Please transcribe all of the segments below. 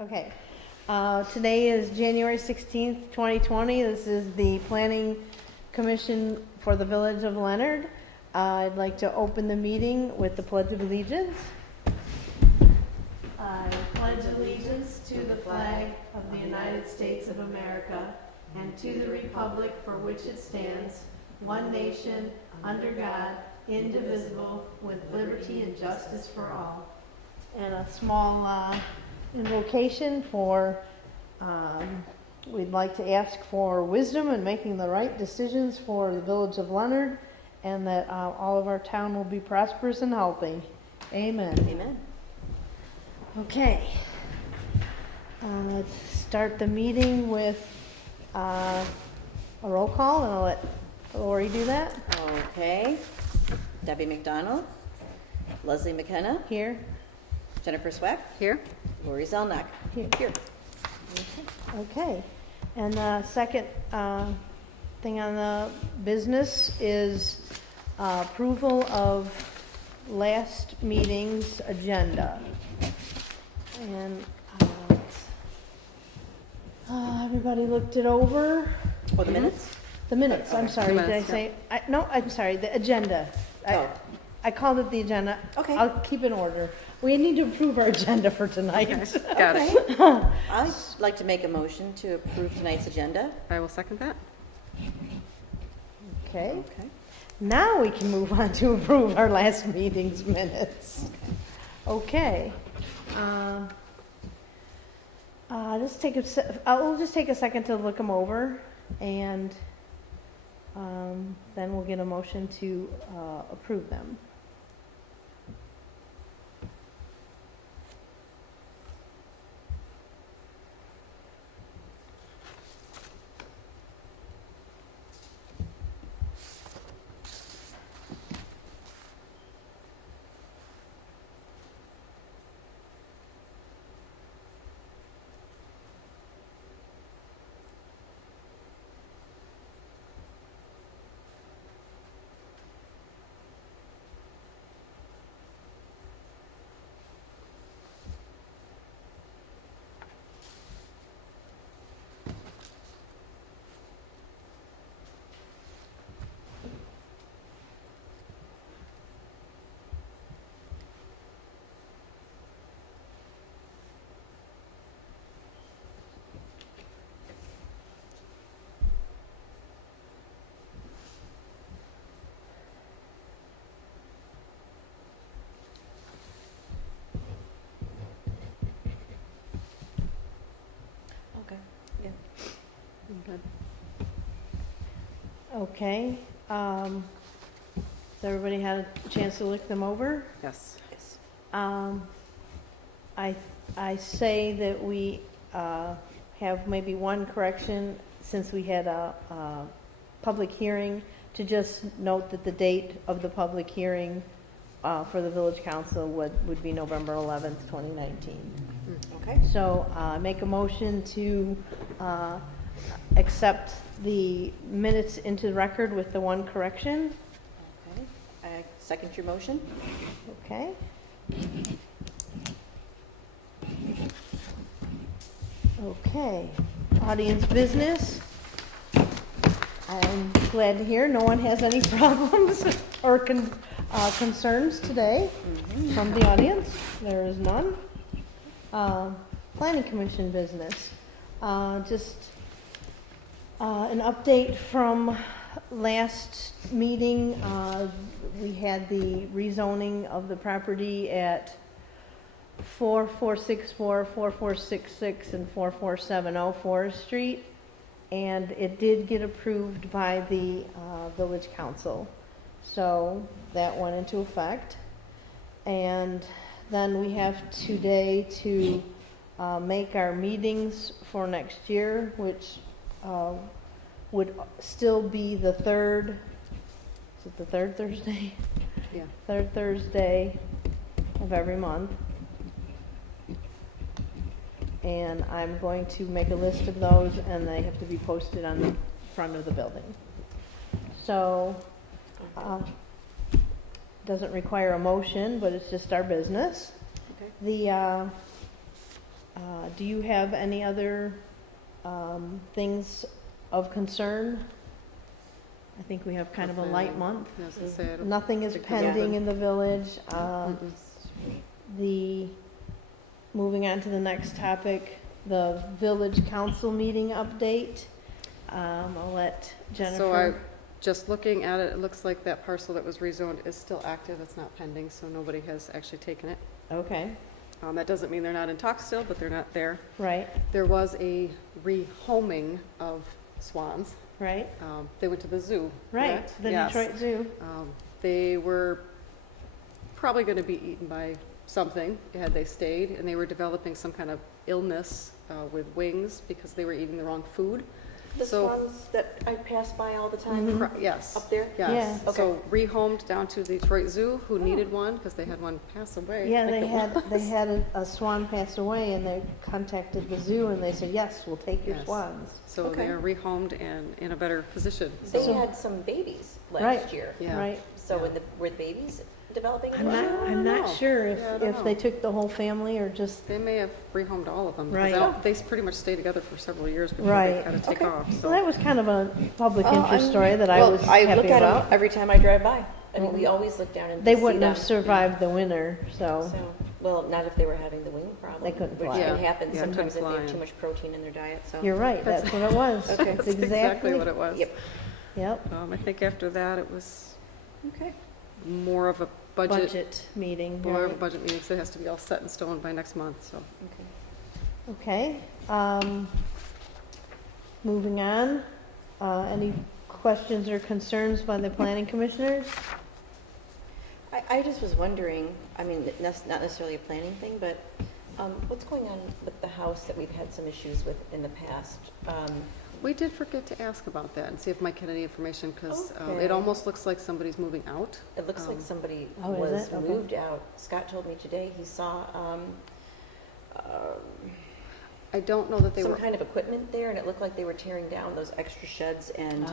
Okay. Today is January 16th, 2020. This is the Planning Commission for the Village of Leonard. I'd like to open the meeting with the Pledge of Allegiance. I pledge allegiance to the flag of the United States of America and to the republic for which it stands, one nation, under God, indivisible, with liberty and justice for all. And a small invocation for, we'd like to ask for wisdom in making the right decisions for the Village of Leonard, and that all of our town will be prosperous and healthy. Amen. Amen. Okay. Let's start the meeting with a roll call, and I'll let Lori do that. Okay. Debbie McDonald, Leslie McKenna, Here. Jennifer Swack. Here. Lori Zelnok. Here. Okay. And the second thing on the business is approval of last meeting's agenda. And everybody looked it over. Oh, the minutes? The minutes, I'm sorry, did I minutes, say? No, I'm sorry, the agenda. Oh. I called it the agenda. Okay. I'll keep it in order. We need to approve our agenda for tonight. Got it. I'd like to make a motion to approve tonight's agenda. I will second that. Okay. Okay. Now we can move on to approve our last meeting's minutes. Okay. Okay. We'll just take a second to look them over, and then we'll get a motion to approve them. Okay. Yeah. I'm good. Okay. Has everybody had a chance to look them over? Yes. Yes. I say that we have maybe one correction, since we had a public hearing, to just note that the date of the public hearing for the village council would be November 11th, 2019. Okay. So make a motion to accept the minutes into the record with the one correction. Okay. I second your motion. Okay. Okay. Audience business. I'm glad to hear no one has any problems or concerns today from the audience. There is none. Planning Commission business. Just an update from last meeting. We had the rezoning of the property at 4464, 4466, and 4470 Forest Street, and it did get approved by the Village Council. So that went into effect. And then we have today to make our meetings for next year, which would still be the third, is it the third Thursday? Yeah. Third Thursday of every month. And I'm going to make a list of those, and they have to be posted on the front of the building. So, doesn't require a motion, but it's just our business. Okay. The Do you have any other things of concern? I think we have kind of a light month. I was gonna say, I don't Nothing is think pending there's in the village. Mm-mm. Moving on to the next topic, the village council meeting update. I'll let Jennifer. So I, just looking at it, it looks like that parcel that was rezoned is still active. It's not pending, so nobody has actually taken it. Okay, That doesn't mean they're not in talks still, but they're not there. right, There was a rehoming of swans. right, They went to the zoo. right, correct? the Yes. Detroit Zoo. They were probably going to be eaten by something had they stayed, and they were developing some kind of illness with wings because they were eating the wrong food. The So- swans that I pass by all the time Mhm. Yes. up there? Yes. Yeah. So rehomed down to the Detroit Zoo, who needed one because they had one pass away. Yeah, I think it they was. had a swan pass away, and they contacted the zoo, and they said, yes, we'll take your Yes. swans. So Okay. they are rehomed and in a better position. They So- had some babies last Right. year. Yeah. Right? So were the babies developing as I'm well? not, I I'm don't not know. sure Yeah, I don't if they know. took the whole family or just, They may have rehomed all of them. Because Right. I don't, they pretty much stayed together for several years before Right. they kind of take Okay. off. so So that was kind of a public Oh, interest I'm- story that I well, was I happy look at about. them every time I drive by. I mean, we always look down and They see wouldn't them. have survived the winter, so, So, well, not if they were having the wing problem. They couldn't Which fly. Yeah. can happen Yeah, sometimes if couldn't they have fly. too much protein in their diet, so. you're right, that's what it was. Okay. That's that's exactly what it was. Yep. Yep, I think after that, it was Okay. more of a budget, meeting, more of a right? budget meeting, so it has to be all set in stone by next month, so. Okay. Okay, moving on, any questions or concerns by the planning commissioners? I just was wondering, I mean, that's not necessarily a planning thing, but what's going on with the house that we've had some issues with in the past? We did forget to ask about that and see if Mike had any information, because Okay. it almost looks like somebody's moving out. It looks like Um, somebody Oh, is was it? Okay. moved out. Scott told me today he saw I don't know that they some were, kind of equipment there, and it looked like they were tearing down those extra sheds and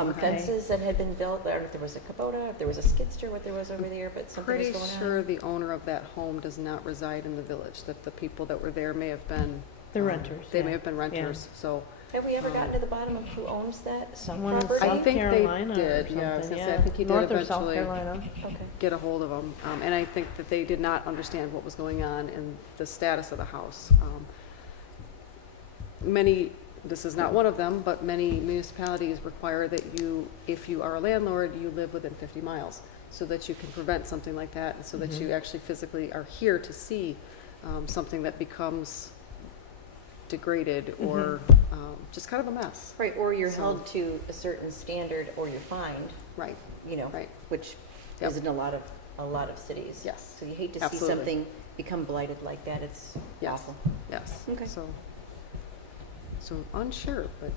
Okay. fences that had been built. I don't know if there was a Kubota, if there was a skidster, what there was over there, but something was pretty going sure on. the owner of that home does not reside in the village, that the people that were there may have been. The renters, They yeah. may have been renters, so. Have we ever gotten to the bottom of who owns that Someone in property? I South think they Carolina or did, yeah, I was something, gonna say, I think he did North or South eventually Carolina. Okay. get a hold of them. And I think that they did not understand what was going on in the status of the house. This is not one of them, but many municipalities require that you, if you are a landlord, you live within 50 miles, so that you can prevent something like that, and so that you actually physically are here to see something that becomes degraded or just kind of a mess. Right, or you're So- held to a certain standard, or you're fined, Right, you know, right. which Yep. is in a lot of cities. Yes, So you hate to see absolutely. something become blighted like that. It's Yes. awful. yes. Okay. So unsure, but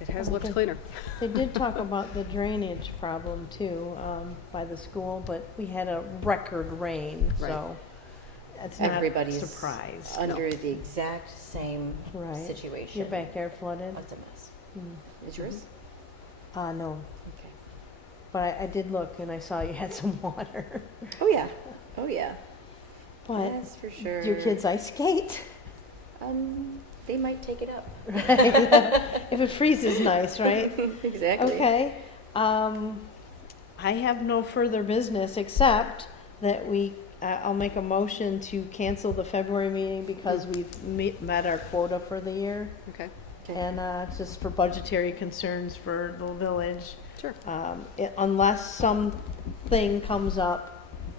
it has Okay. looked cleaner. They did talk about the drainage problem too, by the school, but we had a record rain, Right. so it's not a Everybody's surprise. under the exact same Right. situation. Your backyard flooded? What's a mess? Hmm. Is yours? No, Okay. but I did look and I saw you had some water. Oh, yeah. Oh, yeah. But That's for sure. do your kids ice skate? They might take it up. If it freezes nice, right? Exactly. Okay. I have no further business except that I'll make a motion to cancel the February meeting because we've met our quota for the year. Okay, Okay. And it's just for budgetary concerns for the village. sure. Unless something comes up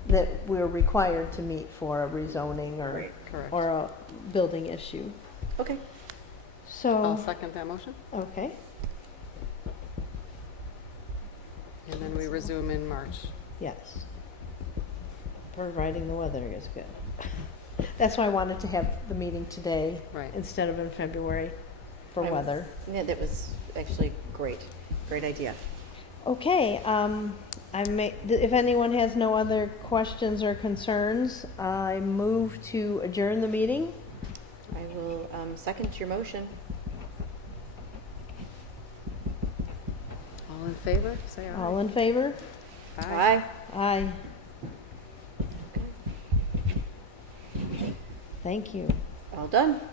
that we're required to meet for a rezoning Right. Correct. or a building issue. Okay. I'll So, second that motion, okay, and then we resume in March. yes. Providing the weather is good. That's why I wanted to have the meeting today Right. instead of in February for I- weather. Yeah, that was actually great. Great idea. Okay, if anyone has no other questions or concerns, I move to adjourn the meeting. I will second your motion. All in favor, say aye. All in favor? Aye. Aye. Thank you. All done.